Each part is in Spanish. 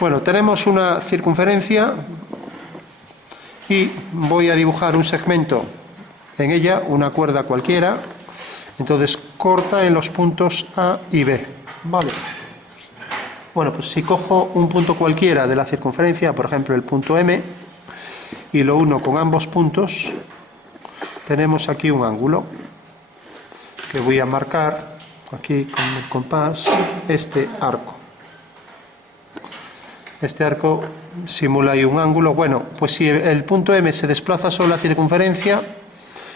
Bueno, tenemos una circunferencia y voy a dibujar un segmento en ella, una cuerda cualquiera. Entonces corta en los puntos A y B. Vale. Bueno, pues si cojo un punto cualquiera de la circunferencia, por ejemplo el punto M, y lo uno con ambos puntos, tenemos aquí un ángulo que voy a marcar aquí con el compás, este arco. Este arco simula ahí un ángulo. Bueno, pues si el punto M se desplaza sobre la circunferencia,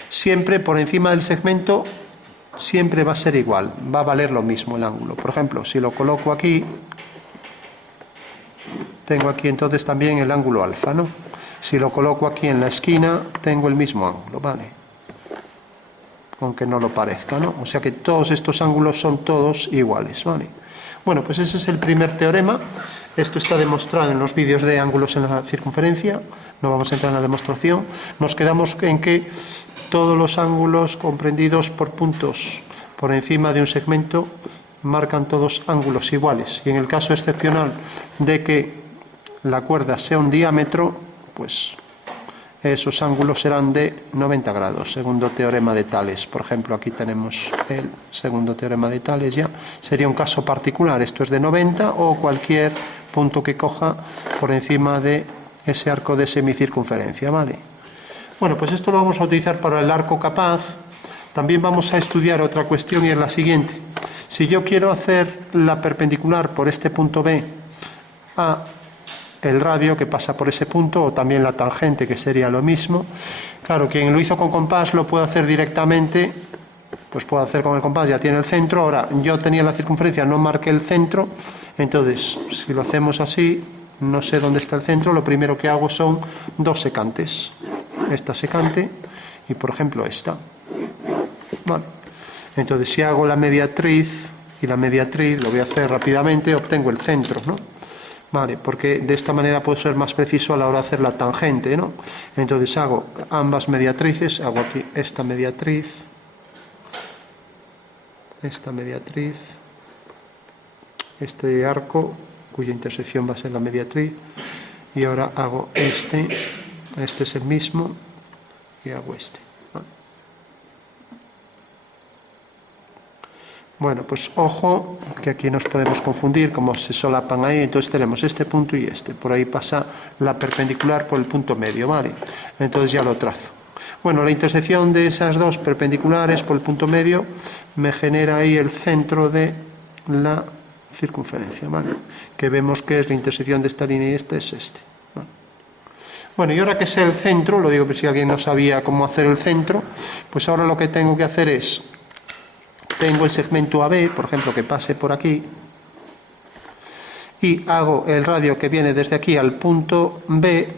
siempre por encima del segmento, siempre va a ser igual, va a valer lo mismo el ángulo. Por ejemplo, si lo coloco aquí, tengo aquí entonces también el ángulo alfa, ¿no? Si lo coloco aquí en la esquina, tengo el mismo ángulo, ¿vale? Aunque no lo parezca, ¿no? O sea que todos estos ángulos son todos iguales, ¿vale? Bueno, pues ese es el primer teorema. Esto está demostrado en los vídeos de ángulos en la circunferencia. No vamos a entrar en la demostración. Nos quedamos en que todos los ángulos comprendidos por puntos por encima de un segmento marcan todos ángulos iguales. Y en el caso excepcional de que la cuerda sea un diámetro, pues esos ángulos serán de 90 grados, segundo teorema de Tales. Por ejemplo, aquí tenemos el segundo teorema de Tales ya. Sería un caso particular, esto es de 90 o cualquier punto que coja por encima de ese arco de semicircunferencia, ¿vale? Bueno, pues esto lo vamos a utilizar para el arco capaz. También vamos a estudiar otra cuestión y es la siguiente. Si yo quiero hacer la perpendicular por este punto B a el radio que pasa por ese punto, o también la tangente, que sería lo mismo. Claro, quien lo hizo con compás lo puede hacer directamente, pues puedo hacer con el compás, ya tiene el centro. Ahora, yo tenía la circunferencia, no marqué el centro, entonces, si lo hacemos así, no sé dónde está el centro, lo primero que hago son dos secantes. Esta secante y, por ejemplo, esta. Vale. Entonces, si hago la mediatriz, y la mediatriz lo voy a hacer rápidamente, obtengo el centro, ¿no? Vale, porque de esta manera puedo ser más preciso a la hora de hacer la tangente, ¿no? Entonces hago ambas mediatrices, hago aquí esta mediatriz, este arco, cuya intersección va a ser la mediatriz, y ahora hago este es el mismo, y hago este. Bueno, pues ojo, que aquí nos podemos confundir, como se solapan ahí, entonces tenemos este punto y este. Por ahí pasa la perpendicular por el punto medio, ¿vale? Entonces ya lo trazo. Bueno, la intersección de esas dos perpendiculares por el punto medio me genera ahí el centro de la circunferencia, ¿vale? Que vemos que es la intersección de esta línea y esta es este, ¿vale? Bueno, y ahora que sé el centro, lo digo por si alguien no sabía cómo hacer el centro, pues ahora lo que tengo que hacer es... Tengo el segmento AB, por ejemplo, que pase por aquí, y hago el radio que viene desde aquí al punto B,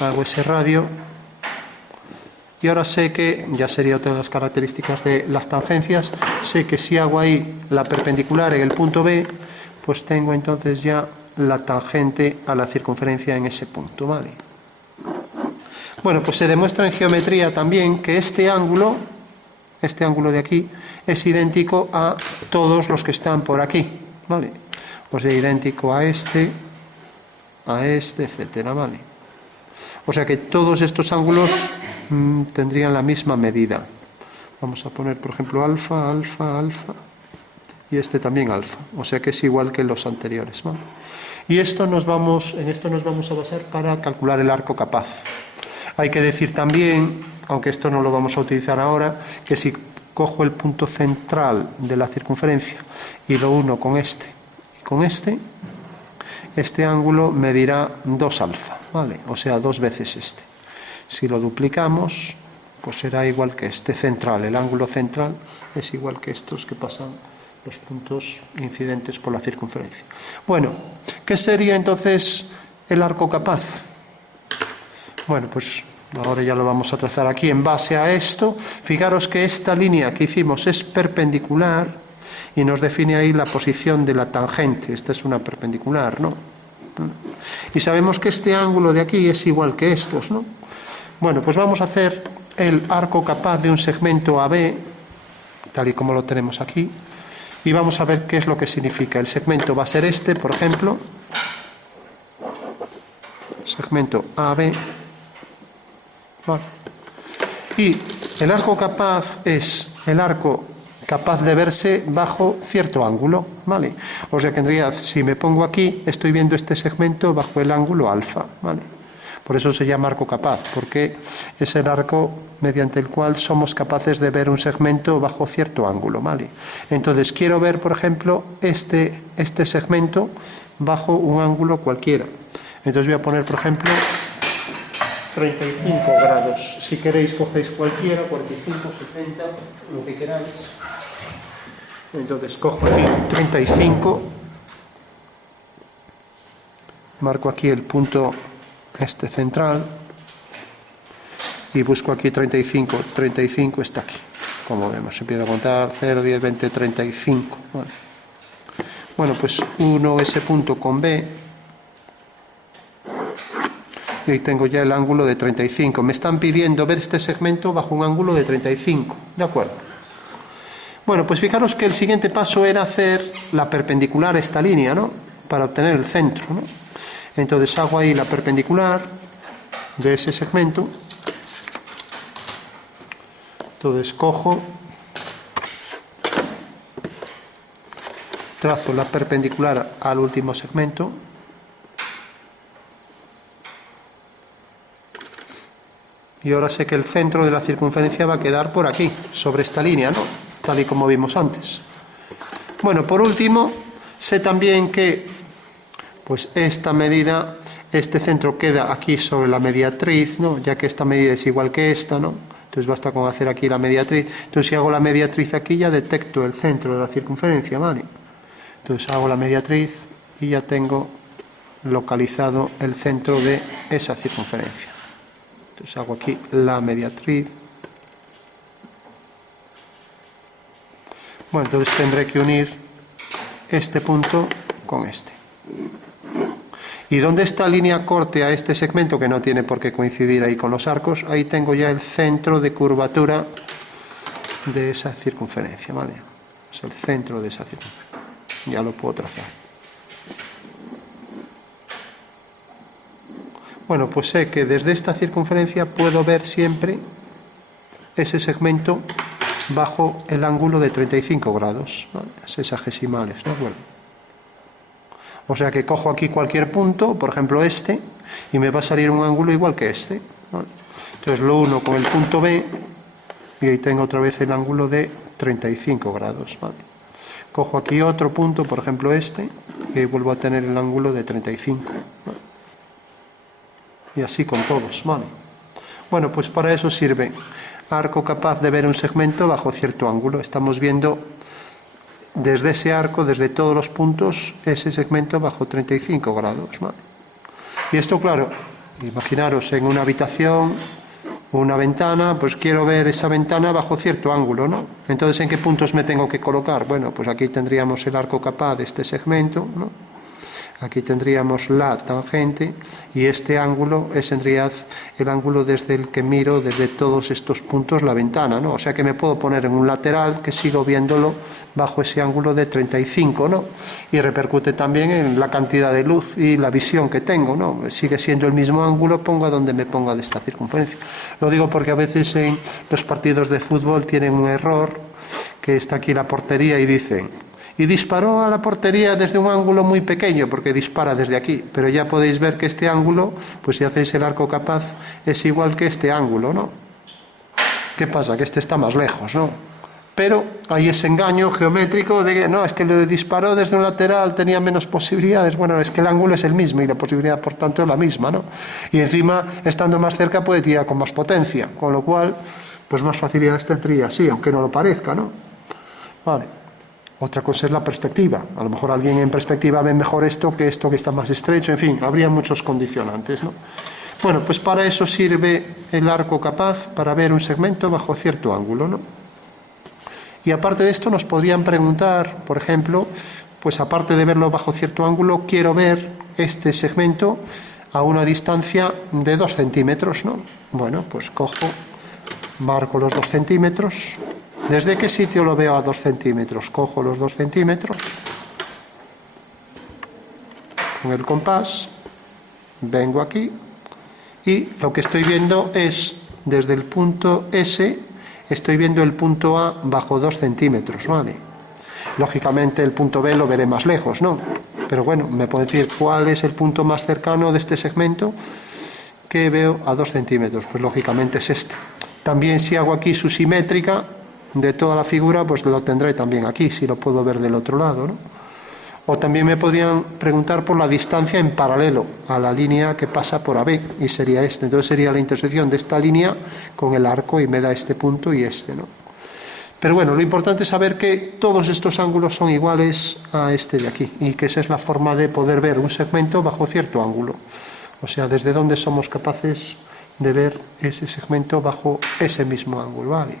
hago ese radio, y ahora sé que, ya sería otra de las características de las tangencias, sé que si hago ahí la perpendicular en el punto B, pues tengo entonces ya la tangente a la circunferencia en ese punto, ¿vale? Bueno, pues se demuestra en geometría también que este ángulo de aquí es idéntico a todos los que están por aquí, ¿vale? O sea, idéntico a este, etcétera, ¿vale? O sea que todos estos ángulos tendrían la misma medida. Vamos a poner, por ejemplo, alfa, alfa, alfa, y este también alfa. O sea que es igual que los anteriores, ¿vale? Y en esto nos vamos a basar para calcular el arco capaz. Hay que decir también, aunque esto no lo vamos a utilizar ahora, que si cojo el punto central de la circunferencia y lo uno con este y con este ángulo medirá 2 alfa, ¿vale? O sea, 2 veces este. Si lo duplicamos, pues será igual que este central. El ángulo central es igual que estos que pasan los puntos incidentes por la circunferencia. Bueno, ¿qué sería entonces el arco capaz? Bueno, pues ahora ya lo vamos a trazar aquí en base a esto. Fijaros que esta línea que hicimos es perpendicular y nos define ahí la posición de la tangente. Esta es una perpendicular, ¿no? Y sabemos que este ángulo de aquí es igual que estos, ¿no? Bueno, pues vamos a hacer el arco capaz de un segmento AB, tal y como lo tenemos aquí, y vamos a ver qué es lo que significa. El segmento va a ser este, por ejemplo, segmento AB, ¿vale? Y el arco capaz es el arco capaz de verse bajo cierto ángulo, ¿vale? O sea que en realidad, si me pongo aquí, estoy viendo este segmento bajo el ángulo alfa, ¿vale? Por eso se llama arco capaz, porque es el arco mediante el cual somos capaces de ver un segmento bajo cierto ángulo, ¿vale? Entonces, quiero ver, por ejemplo, este segmento bajo un ángulo cualquiera. Entonces voy a poner, por ejemplo, 35 grados. Si queréis, cogéis cualquiera, 45, 70, lo que queráis. Entonces cojo aquí 35, marco aquí el punto central y busco aquí 35. 35 está aquí. Como vemos, empiezo a contar 0, 10, 20, 35. Vale. Bueno, pues uno ese punto con B. Y ahí tengo ya el ángulo de 35. Me están pidiendo ver este segmento bajo un ángulo de 35. ¿De acuerdo? Bueno, pues fijaros que el siguiente paso era hacer la perpendicular a esta línea, ¿no? Para obtener el centro, ¿no? Entonces hago ahí la perpendicular de ese segmento. Entonces cojo, trazo la perpendicular al último segmento. Y ahora sé que el centro de la circunferencia va a quedar por aquí, sobre esta línea, ¿no? Tal y como vimos antes. Bueno, por último, sé también que pues esta medida, este centro queda aquí sobre la mediatriz, ¿no? Ya que esta medida es igual que esta, ¿no? Entonces basta con hacer aquí la mediatriz. Entonces si hago la mediatriz aquí ya detecto el centro de la circunferencia, ¿vale? Entonces hago la mediatriz y ya tengo localizado el centro de esa circunferencia. Entonces hago aquí la mediatriz. Bueno, entonces tendré que unir este punto con este. ¿Y dónde está línea corte a este segmento, que no tiene por qué coincidir ahí con los arcos? Ahí tengo ya el centro de curvatura de esa circunferencia, ¿vale? Es el centro de esa circunferencia. Ya lo puedo trazar. Bueno, pues sé que desde esta circunferencia puedo ver siempre ese segmento bajo el ángulo de 35 grados, ¿vale? Sexagesimales, ¿de acuerdo? O sea que cojo aquí cualquier punto, por ejemplo este, y me va a salir un ángulo igual que este, ¿vale? Entonces lo uno con el punto B, y ahí tengo otra vez el ángulo de 35 grados, ¿vale? Cojo aquí otro punto, por ejemplo este, y ahí vuelvo a tener el ángulo de 35, ¿vale? Y así con todos, ¿vale? Bueno, pues para eso sirve arco capaz de ver un segmento bajo cierto ángulo. Estamos viendo desde ese arco, desde todos los puntos, ese segmento bajo 35 grados, ¿vale? Y esto, claro, imaginaros en una habitación, una ventana, pues quiero ver esa ventana bajo cierto ángulo, ¿no? Entonces, ¿en qué puntos me tengo que colocar? Bueno, pues aquí tendríamos el arco capaz de este segmento, ¿no? Aquí tendríamos la tangente y este ángulo es en realidad el ángulo desde el que miro desde todos estos puntos la ventana, ¿no? O sea que me puedo poner en un lateral que sigo viéndolo bajo ese ángulo de 35, ¿no? Y repercute también en la cantidad de luz y la visión que tengo, ¿no? Sigue siendo el mismo ángulo, ponga donde me ponga de esta circunferencia. Lo digo porque a veces en los partidos de fútbol tienen un error, que está aquí la portería y dicen: y disparó a la portería desde un ángulo muy pequeño, porque dispara desde aquí, pero ya podéis ver que este ángulo, pues si hacéis el arco capaz, es igual que este ángulo, ¿no? ¿Qué pasa? Que este está más lejos, ¿no? Pero hay ese engaño geométrico de que no, es que le disparó desde un lateral, tenía menos posibilidades. Bueno, es que el ángulo es el mismo y la posibilidad, por tanto, es la misma, ¿no? Y encima, estando más cerca, puede tirar con más potencia, con lo cual, pues más facilidades tendría, sí, aunque no lo parezca, ¿no? Vale. Otra cosa es la perspectiva. A lo mejor alguien en perspectiva ve mejor esto que está más estrecho. En fin, habría muchos condicionantes, ¿no? Bueno, pues para eso sirve el arco capaz, para ver un segmento bajo cierto ángulo, ¿no? Y aparte de esto nos podrían preguntar, por ejemplo, pues aparte de verlo bajo cierto ángulo, quiero ver este segmento a una distancia de 2 centímetros, ¿no? Bueno, pues cojo, marco los 2 centímetros. ¿Desde qué sitio lo veo a 2 centímetros? Cojo los 2 centímetros con el compás vengo aquí y lo que estoy viendo es, desde el punto S, estoy viendo el punto A bajo 2 centímetros, ¿vale? Lógicamente el punto B lo veré más lejos, ¿no? Pero bueno, me puede decir cuál es el punto más cercano de este segmento que veo a 2 centímetros, pues lógicamente es este. También si hago aquí su simétrica de toda la figura, pues lo tendré también aquí, si lo puedo ver del otro lado, ¿no? O también me podrían preguntar por la distancia en paralelo a la línea que pasa por AB, y sería este. Entonces sería la intersección de esta línea con el arco y me da este punto y este, ¿no? Pero bueno, lo importante es saber que todos estos ángulos son iguales a este de aquí, y que esa es la forma de poder ver un segmento bajo cierto ángulo. O sea, desde dónde somos capaces de ver ese segmento bajo ese mismo ángulo, ¿vale?